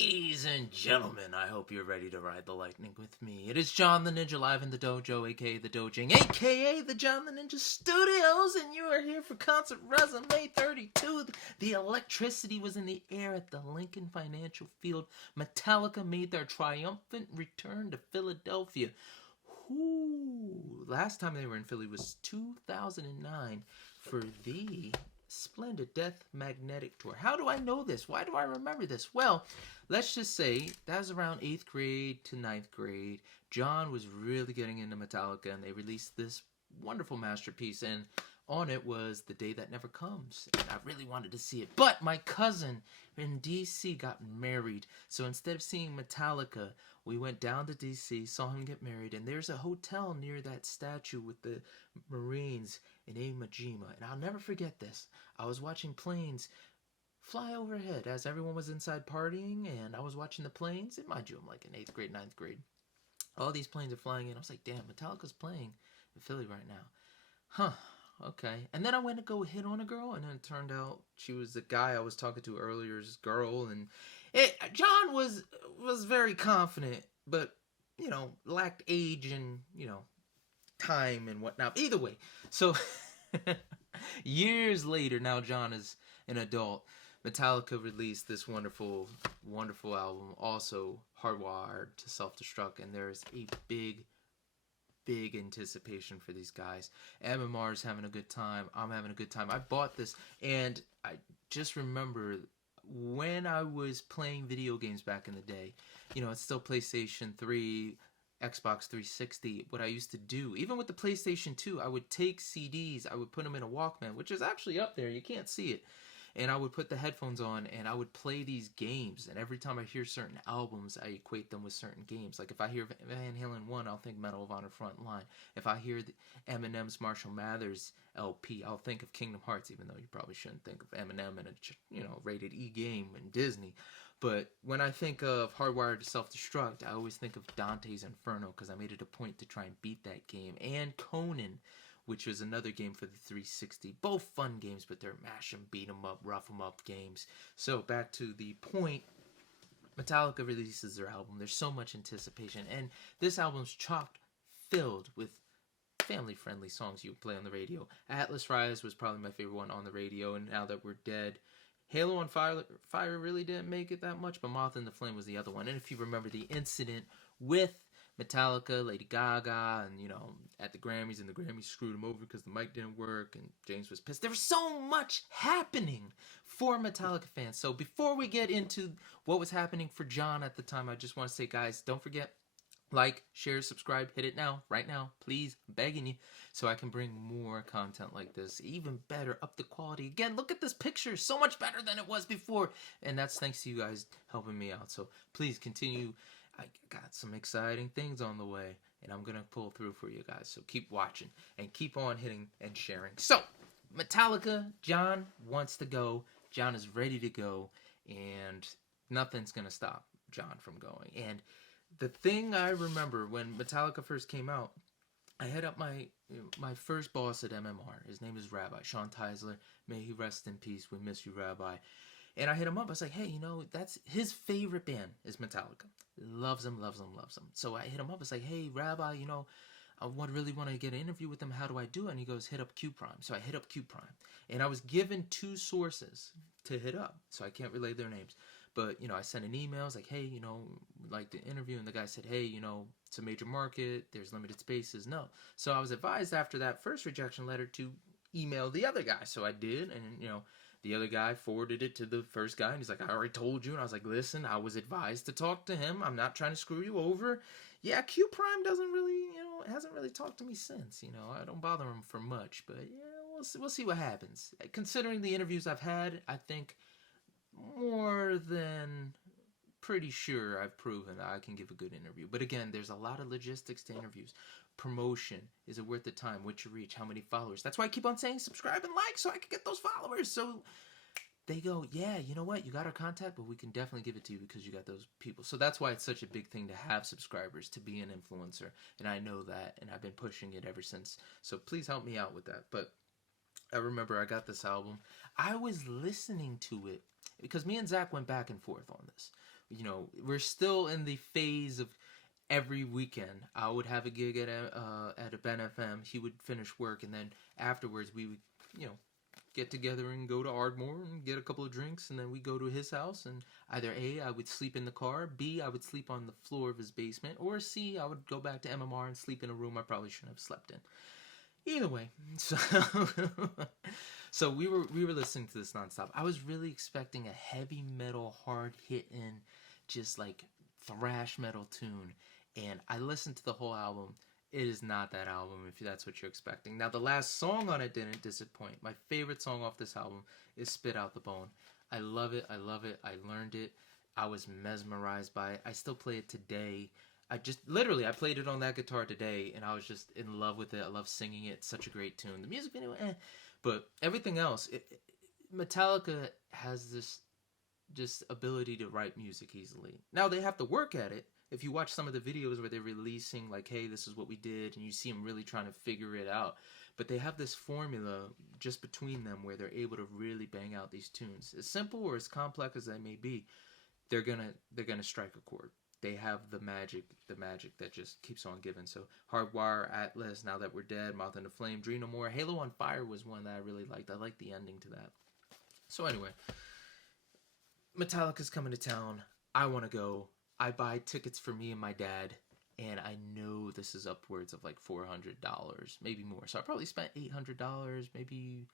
Ladies and gentlemen, I hope you're ready to ride the lightning with me. It is John the Ninja live in the dojo, aka the Dojing, aka the John the Ninja Studios, and you are here for Concert Resume 32. The electricity was in the air at the Lincoln Financial Field. Metallica made their triumphant return to Philadelphia. Last time they were in Philly was 2009 for the Splendid Death Magnetic Tour. How do I know this? Why do I remember this? Well, let's just say that was around 8th grade to 9th grade. John was really getting into Metallica, and they released this wonderful masterpiece, and on it was The Day That Never Comes, and I really wanted to see it. But my cousin in D.C. got married, so instead of seeing Metallica, we went down to D.C., saw him get married, and there's a hotel near that statue with the Marines in Iwo Jima, and I'll never forget this. I was watching planes fly overhead as everyone was inside partying, and I was watching the planes, and mind you, I'm like in 8th grade, 9th grade. All these planes are flying in. I was like, damn, Metallica's playing in Philly right now. Huh. Okay. And then I went to go hit on a girl, and then it turned out she was the guy I was talking to earlier's girl, and John was very confident, but, lacked age and, time and whatnot. Either way, so years later, now John is an adult, Metallica released this wonderful, wonderful album, also Hardwire to Self-Destruct, and there's a big anticipation for these guys. MMR is having a good time. I'm having a good time. I bought this, and I just remember when I was playing video games back in the day, it's still PlayStation 3, Xbox 360. What I used to do, even with the PlayStation 2, I would take CDs, I would put them in a Walkman, which is actually up there, you can't see it, and I would put the headphones on, and I would play these games, and every time I hear certain albums, I equate them with certain games. Like, if I hear Van Halen 1, I'll think Medal of Honor Frontline. If I hear Eminem's Marshall Mathers LP, I'll think of Kingdom Hearts, even though you probably shouldn't think of Eminem in a, rated E game in Disney. But when I think of Hardwired to Self-Destruct, I always think of Dante's Inferno, because I made it a point to try and beat that game. And Conan, which was another game for the 360. Both fun games, but they're mash 'em, beat 'em up, rough 'em up games. So back to the point, Metallica releases their album. There's so much anticipation, and this album's filled with family-friendly songs you would play on the radio. Atlas Rise was probably my favorite one on the radio, and Now That We're Dead. Halo on Fire really didn't make it that much, but Moth in the Flame was the other one. And if you remember the incident with Metallica, Lady Gaga, and, at the Grammys, and the Grammys screwed him over because the mic didn't work, and James was pissed. There was so much happening for Metallica fans. So before we get into what was happening for John at the time, I just want to say, guys, don't forget, like, share, subscribe, hit it now, right now, please, I'm begging you, so I can bring more content like this, even better, up the quality. Again, look at this picture, so much better than it was before, and that's thanks to you guys helping me out. So please continue. I got some exciting things on the way, and I'm gonna pull through for you guys, so keep watching and keep on hitting and sharing. So Metallica, John wants to go, John is ready to go, and nothing's gonna stop John from going. And the thing I remember when Metallica first came out, I hit up my first boss at MMR. His name is Rabbi Sean Teisler. May he rest in peace. We miss you, Rabbi. And I hit him up. I was like, hey, that's his favorite band is Metallica. Loves them, loves them, loves them. So I hit him up. I was like, hey, Rabbi, I really want to get an interview with them. How do I do it? And he goes, hit up Q Prime. So I hit up Q Prime. And I was given 2 sources to hit up. So I can't relay their names. But, I sent an email. I was like, hey, we'd like to interview. And the guy said, hey, it's a major market. There's limited spaces. No. So I was advised after that first rejection letter to email the other guy. So I did. And, the other guy forwarded it to the first guy. And he's like, I already told you. And I was like, listen, I was advised to talk to him. I'm not trying to screw you over. Yeah, Q Prime doesn't really, hasn't really talked to me since. I don't bother him for much. But, yeah, we'll see what happens. Considering the interviews I've had, I think more than pretty sure I've proven that I can give a good interview. But again, there's a lot of logistics to interviews. Promotion, is it worth the time? What's your reach? How many followers? That's why I keep on saying subscribe and like so I can get those followers. So they go, yeah, you know what? You got our contact, but we can definitely give it to you because you got those people. So that's why it's such a big thing to have subscribers, to be an influencer. And I know that, and I've been pushing it ever since. So please help me out with that. But I remember I got this album. I was listening to it because me and Zach went back and forth on this we're still in the phase of every weekend I would have a gig at a Ben FM. He would finish work, and then afterwards we would, get together and go to Ardmore and get a couple of drinks, and then we go to his house, and either A, I would sleep in the car, B, I would sleep on the floor of his basement, or C, I would go back to MMR and sleep in a room I probably shouldn't have slept in. Either way, so we were listening to this nonstop. I was really expecting a heavy metal, hard hitting, just like thrash metal tune, and I listened to the whole album. It is not that album if that's what you're expecting. Now, the last song on it didn't disappoint. My favorite song off this album is Spit Out the Bone. I love it. I love it. I learned it. I was mesmerized by it. I still play it today. I played it on that guitar today, and I was just in love with it. I love singing it. It's such a great tune. The music video, but everything else, Metallica has this just ability to write music easily. Now, they have to work at it. If you watch some of the videos where they're releasing, like, hey, this is what we did, and you see them really trying to figure it out. But they have this formula just between them where they're able to really bang out these tunes. As simple or as complex as they may be, they're gonna strike a chord. They have the magic that just keeps on giving. So Hardwire, Atlas, Now That We're Dead, Moth in the Flame, Dream No More, Halo on Fire was one that I really liked. I liked the ending to that. So anyway, Metallica's coming to town. I want to go. I buy tickets for me and my dad, and I know this is upwards of like $400, maybe more. So I probably spent $800, maybe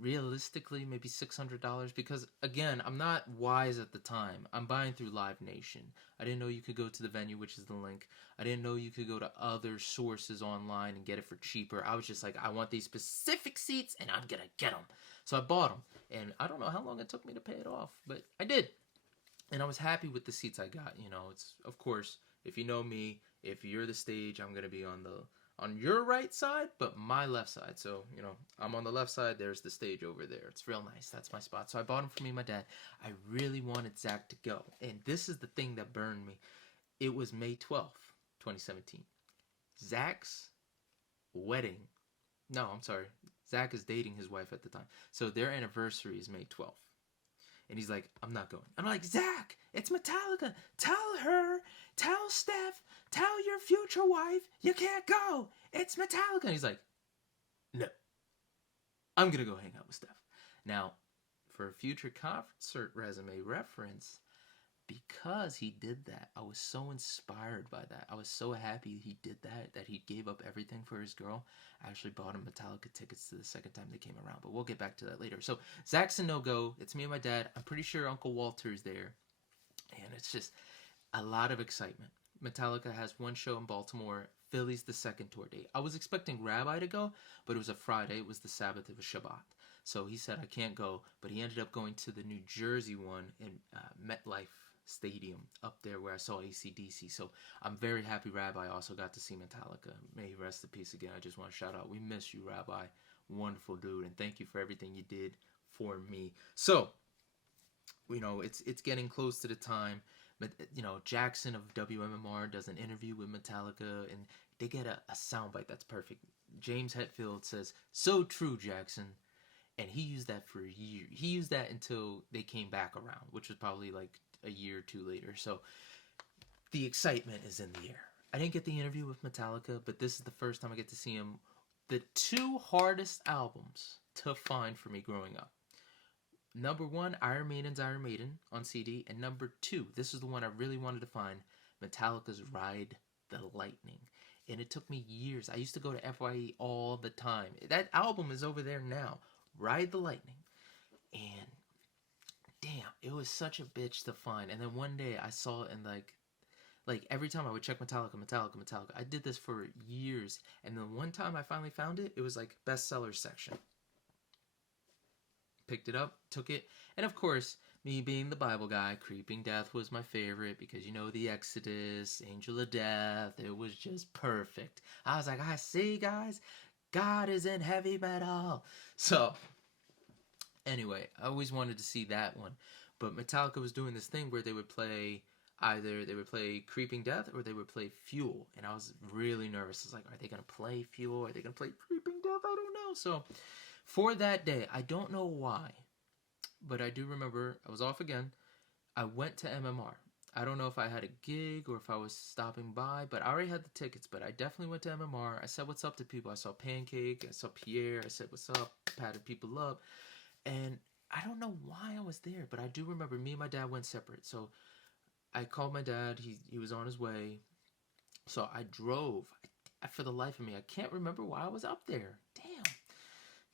realistically, maybe $600, because again, I'm not wise at the time. I'm buying through Live Nation. I didn't know you could go to the venue, which is the link. I didn't know you could go to other sources online and get it for cheaper. I was just like, I want these specific seats, and I'm gonna get them. So I bought them, and I don't know how long it took me to pay it off, but I did. And I was happy with the seats I got. It's, of course, if you know me, if you're the stage, I'm gonna be on your right side, but my left side. So, I'm on the left side. There's the stage over there. It's real nice. That's my spot. So I bought them for me and my dad. I really wanted Zach to go, and this is the thing that burned me. It was May 12th, 2017. Zach's wedding. No, I'm sorry. Zach is dating his wife at the time, so their anniversary is May 12th. And he's like, I'm not going. I'm like, Zach, it's Metallica. Tell Steph, tell your future wife, you can't go. It's Metallica. And he's like, no, I'm going to go hang out with Steph. Now, for a future concert resume reference, because he did that, I was so inspired by that. I was so happy he did that he gave up everything for his girl. I actually bought him Metallica tickets to the second time they came around, but we'll get back to that later. So Zach's a no-go. It's me and my dad. I'm pretty sure Uncle Walter's there, and it's just a lot of excitement. Metallica has one show in Baltimore. Philly's the second tour date. I was expecting Rabbi to go, but it was a Friday. It was the Sabbath of a Shabbat. So he said, I can't go, but he ended up going to the New Jersey one in MetLife Stadium up there where I saw AC/DC. So I'm very happy Rabbi also got to see Metallica. May he rest in peace again. I just want to shout out, we miss you, Rabbi. Wonderful dude, and thank you for everything you did for me. So, it's getting close to the time. But, Jackson of WMMR does an interview with Metallica, and they get a soundbite that's perfect. James Hetfield says, "So true, Jackson." And he used that for a year. He used that until they came back around, which was probably like a year or two later. So the excitement is in the air. I didn't get the interview with Metallica, but this is the first time I get to see him. The two hardest albums to find for me growing up. Number one, Iron Maiden's Iron Maiden on CD. And number two, this is the one I really wanted to find, Metallica's Ride the Lightning. And it took me years. I used to go to FYE all the time. That album is over there now. Ride the Lightning. And damn, it was such a bitch to find. And then one day I saw it in like every time I would check Metallica. I did this for years. And then one time I finally found it, it was like bestseller section. Picked it up, took it. And of course, me being the Bible guy, Creeping Death was my favorite because, the Exodus, Angel of Death, it was just perfect. I was like, I see, guys, God is in heavy metal. So, anyway, I always wanted to see that one. But Metallica was doing this thing where they would play Creeping Death or they would play Fuel. And I was really nervous. I was like, are they going to play Fuel? Are they going to play Creeping Death? I don't know. So, for that day, I don't know why, but I do remember I was off again. I went to MMR. I don't know if I had a gig or if I was stopping by, but I already had the tickets. But I definitely went to MMR. I said what's up to people. I saw Pancake. I saw Pierre. I said what's up. Patted people up. And I don't know why I was there, but I do remember me and my dad went separate. So I called my dad. He was on his way. So I drove. For the life of me, I can't remember why I was up there. Damn.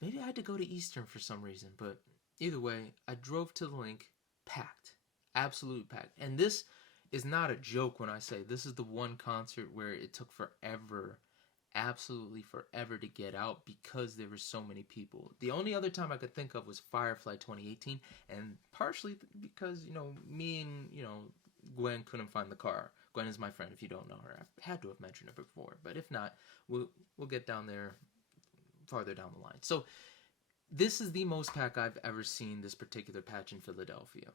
Maybe I had to go to Eastern for some reason. But either way, I drove to the link, packed. Absolute packed. And this is not a joke when I say this is the one concert where it took forever, absolutely forever to get out because there were so many people. The only other time I could think of was Firefly 2018, and partially because, me and, Gwen couldn't find the car. Gwen is my friend, if you don't know her. I had to have mentioned her before, but if not, we'll get down there farther down the line. So this is the most pack I've ever seen this particular patch in Philadelphia.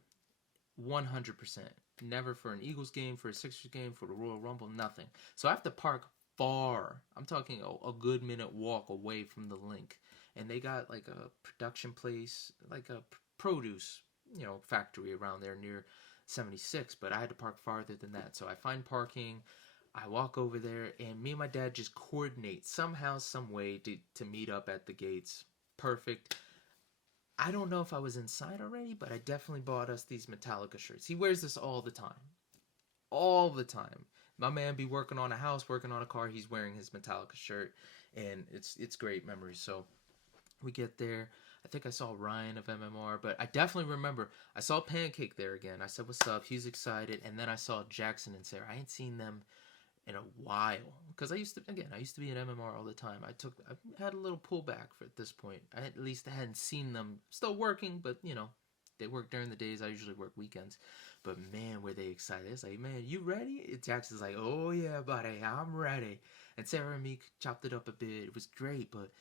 100%. Never for an Eagles game, for a Sixers game, for the Royal Rumble, nothing. So I have to park far. I'm talking a good minute walk away from the link. And they got like a production place, like a produce, factory around there near 76. But I had to park farther than that. So I find parking. I walk over there, and me and my dad just coordinate somehow, some way to meet up at the gates. Perfect. I don't know if I was inside already, but I definitely bought us these Metallica shirts. He wears this all the time. All the time. My man be working on a house, working on a car. He's wearing his Metallica shirt, and it's great memories. So we get there. I think I saw Ryan of MMR, but I definitely remember I saw Pancake there again. I said, what's up? He's excited. And then I saw Jackson and Sarah. I ain't seen them in a while, because I used to be in MMR all the time. I had a little pullback for at this point. I hadn't seen them, still working, but they work during the days. I usually work weekends. But man, were they excited. It's like, man, you ready? Jackson's like, oh yeah, buddy, I'm ready. And Sarah and me chopped it up a bit. It was great, but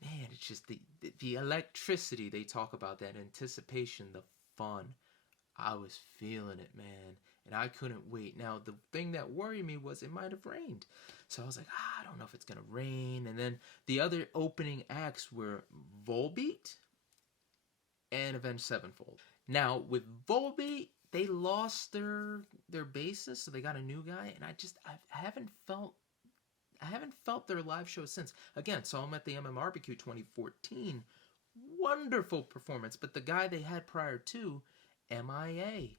man, it's just the electricity they talk about, that anticipation, the fun. I was feeling it, man. And I couldn't wait. Now, the thing that worried me was it might have rained. So I was like, I don't know if it's going to rain. And then the other opening acts were Volbeat and Avenged Sevenfold. Now, with Volbeat, they lost their bassist, so they got a new guy. And I haven't felt their live show since. Again, saw them at the MMRBQ 2014. Wonderful performance. But the guy they had prior to, MIA.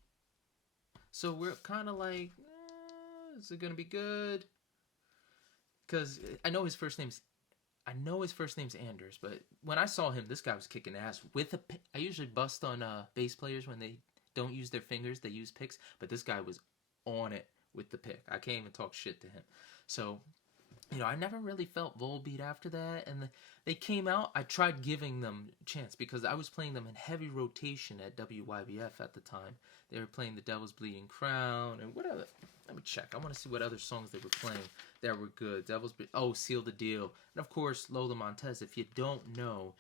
So we're kind of like, is it going to be good? Because I know his first name's Anders, but when I saw him, this guy was kicking ass with a pick. I usually bust on bass players when they don't use their fingers, they use picks, but this guy was on it with the pick. I can't even talk shit to him. So, I never really felt Volbeat after that, and they came out. I tried giving them a chance because I was playing them in heavy rotation at WYBF at the time. They were playing The Devil's Bleeding Crown, and what other? Let me check. I want to see what other songs they were playing that were good. Seal the Deal, and of course Lola Montez. If you don't know,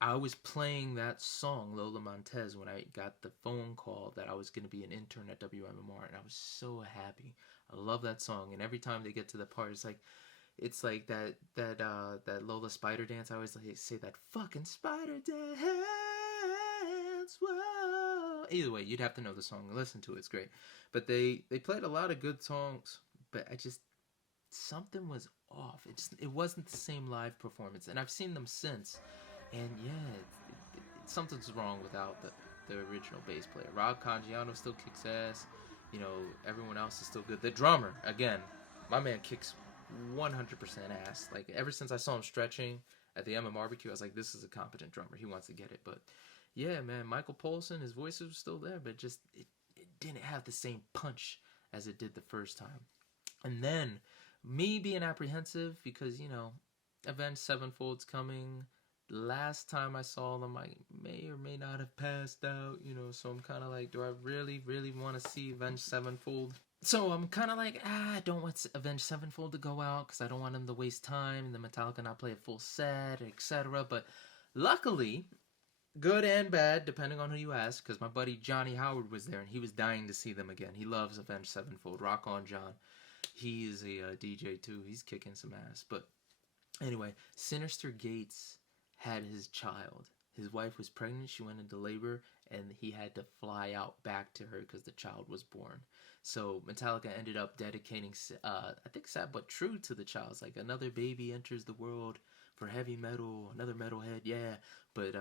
I was playing that song, Lola Montez, when I got the phone call that I was going to be an intern at WMMR, and I was so happy. I love that song, and every time they get to the part, it's like that Lola Spider dance. I always say that fucking Spider dance. Whoa. Either way, you'd have to know the song and listen to it. It's great. But they played a lot of good songs, but something was off. It wasn't the same live performance, and I've seen them since, and yeah, something's wrong without the original bass player. Rob Cangiano still kicks ass. Everyone else is still good. The drummer, again, my man kicks 100% ass. Like, ever since I saw him stretching at the MMRBQ, I was like, this is a competent drummer. He wants to get it. But yeah, man, Michael Poulsen, his voice was still there, but it didn't have the same punch as it did the first time. And then me being apprehensive because, Avenged Sevenfold's coming. Last time I saw them, I may or may not have passed out, so I'm kind of like, do I really, really want to see Avenged Sevenfold? So I'm kind of like, I don't want Avenged Sevenfold to go out because I don't want them to waste time and the Metallica not play a full set, etc. But luckily, good and bad, depending on who you ask, because my buddy Johnny Howard was there and he was dying to see them again. He loves Avenged Sevenfold. Rock on, John. He is a DJ too. He's kicking some ass. But anyway, Sinister Gates had his child. His wife was pregnant. She went into labor, and he had to fly out back to her because the child was born. So Metallica ended up dedicating, I think, Sad But True to the child. It's like another baby enters the world for heavy metal, another metalhead, yeah. But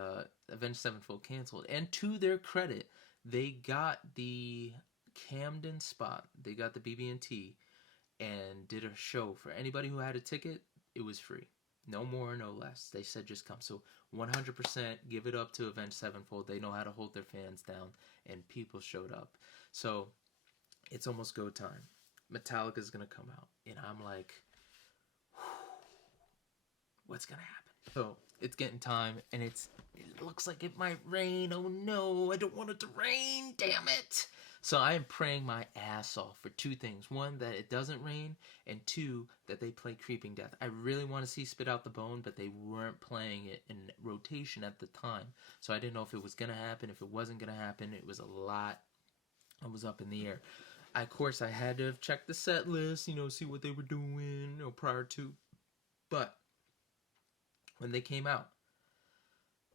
Avenged Sevenfold canceled. And to their credit, they got the Camden spot. They got the BB&T and did a show for anybody who had a ticket. It was free. No more, no less. They said just come. So 100% give it up to Avenged Sevenfold. They know how to hold their fans down, and people showed up. So it's almost go time. Metallica's going to come out. And I'm like, what's going to happen? So it's getting time, and it looks like it might rain. Oh no, I don't want it to rain. Damn it. So I am praying my ass off for two things. One, that it doesn't rain, and two, that they play Creeping Death. I really want to see Spit Out the Bone, but they weren't playing it in rotation at the time. So I didn't know if it was going to happen, if it wasn't going to happen. It was a lot. I was up in the air. Of course, I had to have checked the set list, see what they were doing, prior to. But when they came out,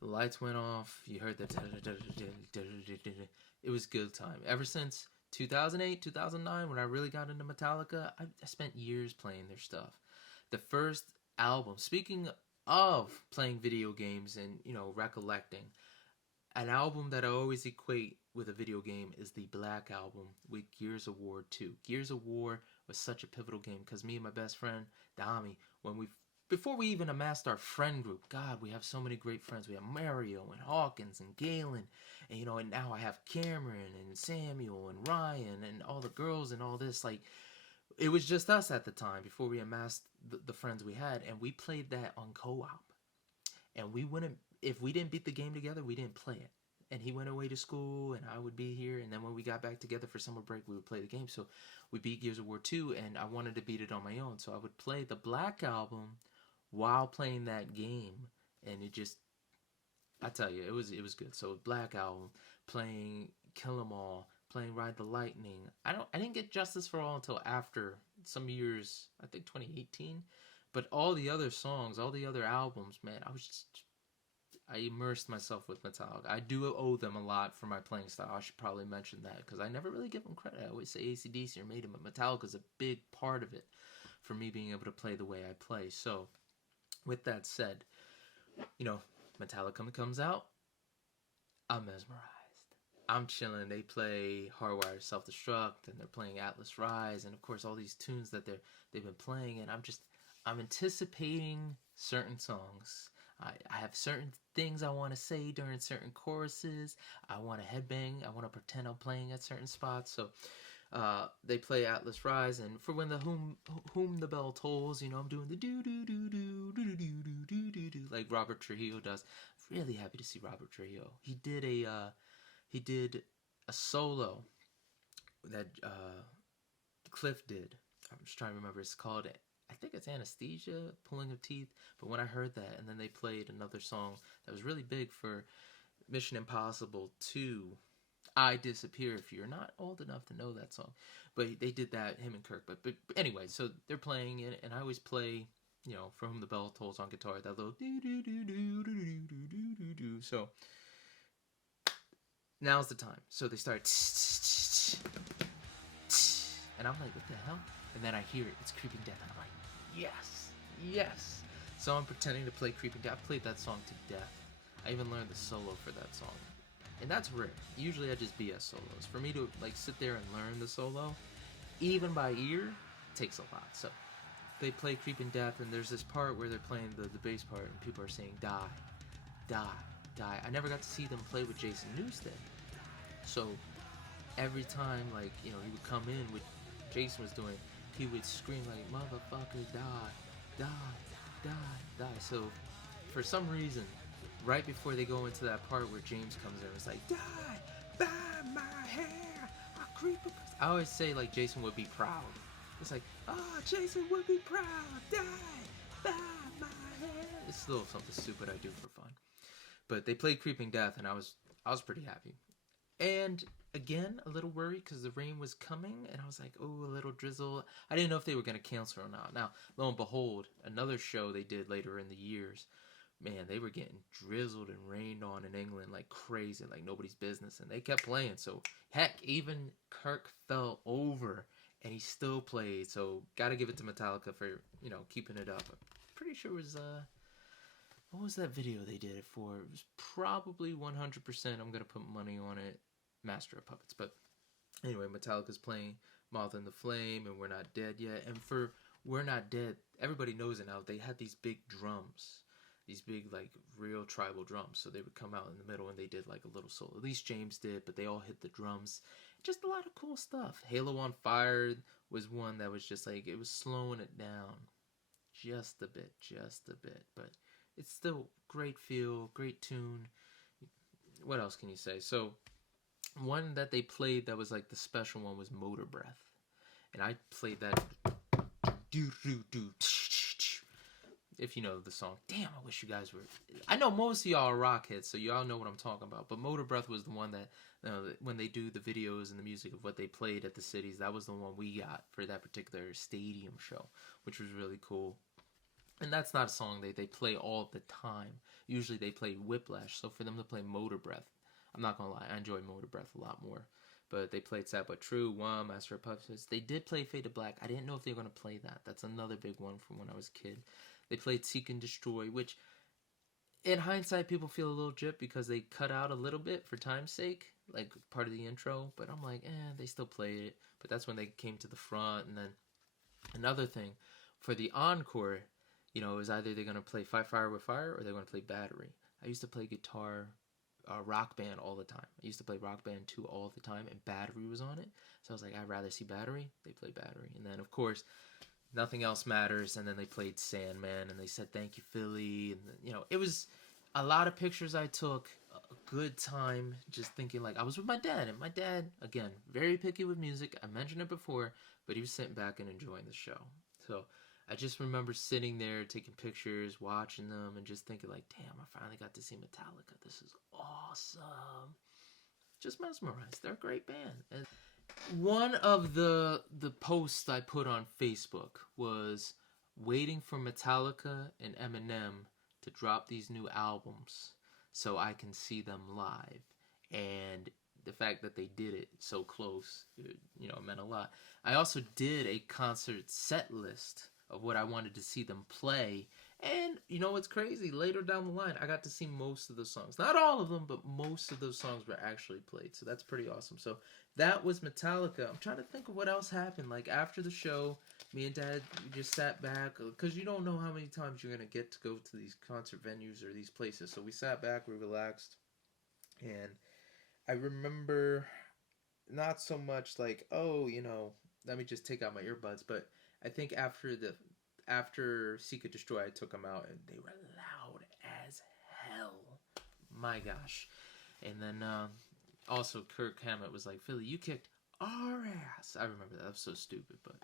the lights went off. You heard the... It was good time. Ever since 2008, 2009, when I really got into Metallica, I spent years playing their stuff. The first album, speaking of playing video games and, recollecting, an album that I always equate with a video game is the Black Album with Gears of War 2. Gears of War was such a pivotal game because me and my best friend, Dami, before we even amassed our friend group, God, we have so many great friends. We have Mario and Hawkins and Galen, and now I have Cameron and Samuel and Ryan and all the girls and all this. Like, it was just us at the time before we amassed the friends we had, and we played that on co-op. And if we didn't beat the game together, we didn't play it. And he went away to school, and I would be here, and then when we got back together for summer break, we would play the game. So we beat Gears of War 2, and I wanted to beat it on my own. So I would play the Black Album while playing that game, and I tell you, it was good. So Black Album, playing Kill 'Em All, playing Ride the Lightning. I didn't get Justice for All until after some years, I think 2018. But all the other songs, all the other albums, man, I immersed myself with Metallica. I do owe them a lot for my playing style. I should probably mention that because I never really give them credit. I always say AC/DC or Maiden, but Metallica's a big part of it for me being able to play the way I play. So with that said, Metallica comes out, I'm mesmerized. I'm chilling. They play Hardwire, Self-Destruct, and they're playing Atlas Rise, and of course all these tunes that they've been playing, and I'm anticipating certain songs. I have certain things I want to say during certain choruses. I want to headbang. I want to pretend I'm playing at certain spots. So they play Atlas Rise, and for when the whom the bell tolls, I'm doing the do do do do do do do do do do like Robert Trujillo does. Really happy to see Robert Trujillo. He did a solo that Cliff did. I'm just trying to remember. It's called, I think it's Anesthesia, Pulling of Teeth. But when I heard that, and then they played another song that was really big for Mission Impossible 2, I Disappear, if you're not old enough to know that song. But they did that, him and Kirk. But anyway, so they're playing it, and I always play, For Whom the Bell Tolls on guitar, that little do-do-do-do-do-do-do-do-do. So now's the time. So they start, and I'm like, what the hell? And then I hear it. It's Creeping Death, and I'm like, yes. So I'm pretending to play Creeping Death. I played that song to death. I even learned the solo for that song. And that's rare. Usually I just BS solos. For me to sit there and learn the solo, even by ear, takes a lot. So they play Creeping Death, and there's this part where they're playing the bass part, and people are saying, die, die, die. I never got to see them play with Jason Newsted. So every time, he would come in, what Jason was doing, he would scream like, motherfucker, die, die, die, die. So for some reason, right before they go into that part where James comes in, it's like, die, by my hair, I creep. I always say Jason would be proud. It's like, Jason would be proud, die, by my hair. It's still something stupid I do for fun. But they played Creeping Death, and I was pretty happy. And again, a little worried because the rain was coming, and I was like, oh, a little drizzle. I didn't know if they were going to cancel or not. Now, lo and behold, another show they did later in the years man, they were getting drizzled and rained on in England like crazy, like nobody's business, and they kept playing. So heck, even Kirk fell over and he still played. So gotta give it to Metallica for, you know, keeping it up. I'm pretty sure it was what was that video they did it for? It was probably 100%. I'm gonna put money on it. Master of Puppets. But anyway, Metallica's playing Moth in the Flame and We're Not Dead Yet. And for We're Not Dead, everybody knows it now. They had these big drums. These big, like, real tribal drums. So they would come out in the middle and they did, like, a little solo. At least James did, but they all hit the drums. Just a lot of cool stuff. Halo on Fire was one that was just, like, it was slowing it down. Just a bit. But it's still great feel, great tune. What else can you say? So, one that they played that was, like, the special one was Motor Breath. And I played that... If you know the song. Damn, I wish you guys were... I know most of y'all are rock heads, so y'all know what I'm talking about. But Motor Breath was the one that, you know, when they do the videos and the music of what they played at the cities, that was the one we got for that particular stadium show, which was really cool. And that's not a song they play all the time. Usually they play Whiplash, so for them to play Motor Breath, I'm not going to lie, I enjoy Motor Breath a lot more. But they played Sad But True, One, Master of Puppets. They did play Fade to Black. I didn't know if they were going to play that. That's another big one from when I was a kid. They played Seek and Destroy, which in hindsight people feel a little gypped because they cut out a little bit for time's sake, like part of the intro. But I'm like, they still played it. But that's when they came to the front. And then another thing, for the encore, you know, it was either they're going to play Fight Fire with Fire or they're going to play Battery. I used to play guitar, Rock Band all the time. I used to play Rock Band 2 all the time, and Battery was on it. So I was like, I'd rather see Battery. They played Battery. And then, of course, Nothing Else Matters, and then they played Sandman, and they said, thank you, Philly. And, you know, it was a lot of pictures I took, a good time, just thinking, like, I was with my dad, and my dad, again, very picky with music. I mentioned it before, but he was sitting back and enjoying the show. So I just remember sitting there, taking pictures, watching them, and just thinking, like, damn, I finally got to see Metallica. This is awesome. Just mesmerized. They're a great band. And one of the posts I put on Facebook was waiting for Metallica and Eminem to drop these new albums so I can see them live. And the fact that they did it so close, you know, meant a lot. I also did a concert set list of what I wanted to see them play. And you know what's crazy? Later down the line, I got to see most of the songs. Not all of them, but most of those songs were actually played. So that's pretty awesome. So that was Metallica. I'm trying to think of what else happened. Like after the show, me and Dad just sat back. Because you don't know how many times you're going to get to go to these concert venues or these places. So we sat back, we relaxed. And I remember not so much like, oh, you know, let me just take out my earbuds. But I think after Seek and Destroy, I took them out, and they were loud as hell. My gosh. And then also Kirk Hammett was like, Philly, you kicked our ass. I remember that. That was so stupid. But,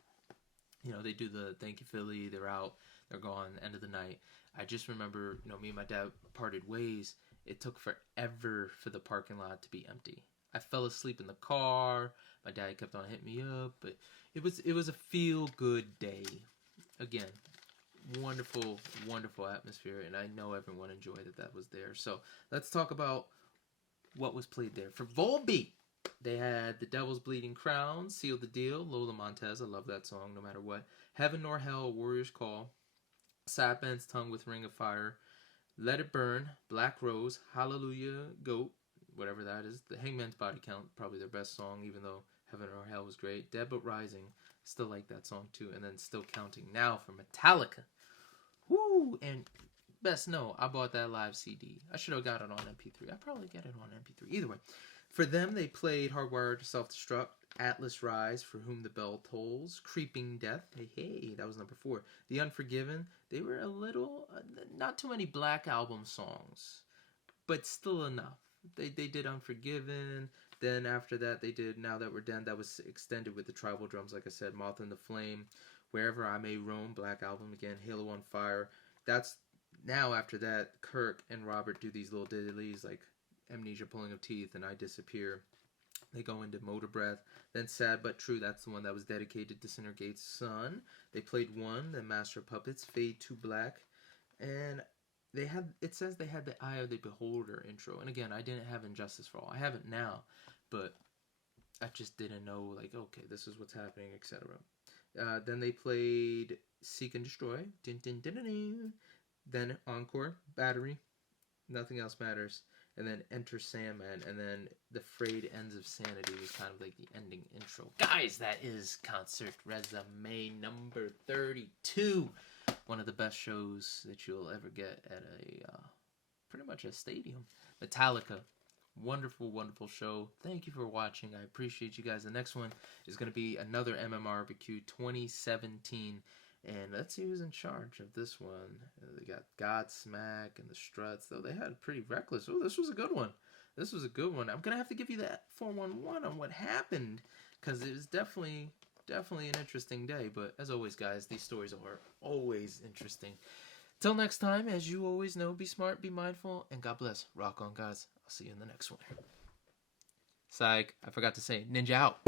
you know, they do the thank you, Philly. They're out. They're gone. End of the night. I just remember, you know, me and my dad parted ways. It took forever for the parking lot to be empty. I fell asleep in the car. My dad kept on hitting me up. But it was a feel-good day. Again, wonderful, wonderful atmosphere, and I know everyone enjoyed that was there. So let's talk about what was played there. For Volbeat, they had The Devil's Bleeding Crown, Seal the Deal, Lola Montez, I love that song no matter what, Heaven Nor Hell, Warrior's Call, Sad Man's Tongue with Ring of Fire, Let It Burn, Black Rose, Hallelujah, Goat, whatever that is, The Hangman's Body Count, probably their best song, even though Heaven or Hell was great, Dead But Rising, still like that song too, and then Still Counting Now for Metallica. Woo! And best know, I bought that live CD. I should have got it on MP3. I probably get it on MP3. Either way, for them, they played Hardwire to Self-Destruct, Atlas Rise, For Whom the Bell Tolls, Creeping Death, hey, that was number 4. The Unforgiven, they were a little, not too many Black Album songs, but still enough. They did Unforgiven. Then after that, they did Now That We're Done. That was extended with the tribal drums, like I said, Moth in the Flame, Wherever I May Roam, Black Album again, Halo on Fire. That's now after that, Kirk and Robert do these little diddlies like Amnesia, Pulling of Teeth, and I Disappear. They go into Motor Breath. Then Sad But True, that's the one that was dedicated to Sinner Gate's son. They played one, then Master of Puppets, Fade to Black. And it says they had the Eye of the Beholder intro, and again, I didn't have Injustice for All. I have it now, but I just didn't know, like, okay, this is what's happening, etc. Then they played Seek and Destroy, din, din, din, din, din. Then Encore, Battery, Nothing Else Matters, and then Enter Sandman, and then The Frayed Ends of Sanity was kind of like the ending intro. Guys, that is Concert Resume number 32. One of the best shows that you'll ever get at a pretty much a stadium. Metallica, wonderful, wonderful show. Thank you for watching. I appreciate you guys. The next one is going to be another MMRBQ 2017. And let's see who's in charge of this one. They got Godsmack and the Struts, though they had pretty reckless. Oh, this was a good one. This was a good one. I'm going to have to give you that 411 on what happened, because it was definitely an interesting day. But as always, guys, these stories are always interesting. Till next time, as you always know, be smart, be mindful, and God bless. Rock on, guys. I'll see you in the next one. Psych. I forgot to say, Ninja out.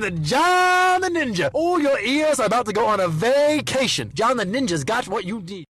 To John the Ninja. Oh, your ears are about to go on a vacation. John the Ninja's got what you need.